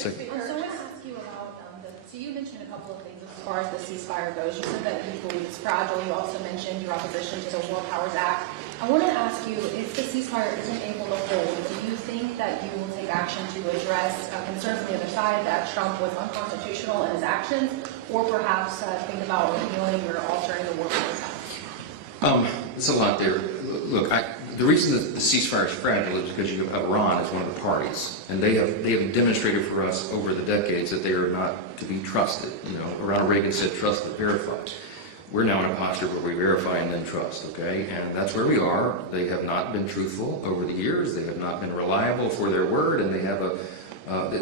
So I want to ask you about, so you mentioned a couple of things as far as the ceasefire goes. You said that you believe it's fragile. You also mentioned your opposition to the War Powers Act. I want to ask you, if the ceasefire isn't able to hold, do you think that you will take action to address concerns on the other side that Trump was unconstitutional in his actions, or perhaps think about repealing or altering the War Powers Act? There's a lot there. Look, the reason that the ceasefire is fragile is because you have Iran as one of the parties, and they have demonstrated for us over the decades that they are not to be trusted. You know, Ronald Reagan said, "Trust but verify." We're now in a posture where we verify and then trust. Okay, and that's where we are. They have not been truthful over the years. They have not been reliable for their word, and they have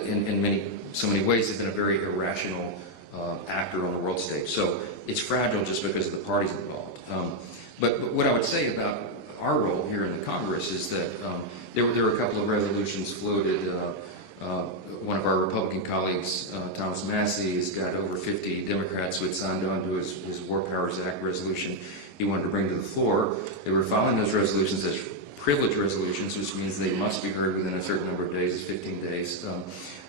in so many ways they've been a very irrational actor on the world stage. So it's fragile just because of the parties involved. But what I would say about our role here in the Congress is that there were a couple of resolutions floated. One of our Republican colleagues, Thomas Massie, has got over 50 Democrats who had signed on to his War Powers Act resolution he wanted to bring to the floor. They were filing those resolutions as privilege resolutions, which means they must be heard within a certain number of days, 15 days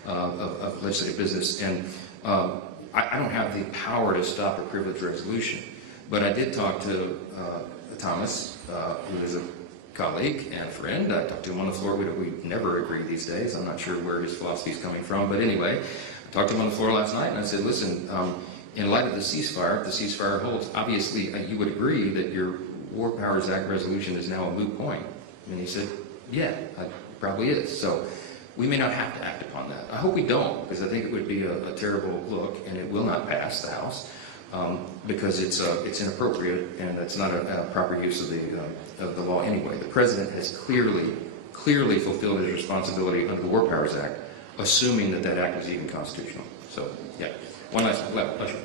of legislative business. And I don't have the power to stop a privilege resolution, but I did talk to Thomas, who is a colleague and friend. I talked to him on the floor. We never agree these days. I'm not sure where his philosophy is coming from, but anyway, I talked to him on the floor last night, and I said, listen, in light of the ceasefire, if the ceasefire holds, obviously you would agree that your War Powers Act resolution is now a moot point. And he said, yeah, it probably is. So we may not have to act upon that. I hope we don't, because I think it would be a terrible look, and it will not pass the House. Because it's inappropriate, and it's not a proper use of the law anyway. The president has clearly fulfilled his responsibility under the War Powers Act, assuming that act is even constitutional. So, yeah. One last question.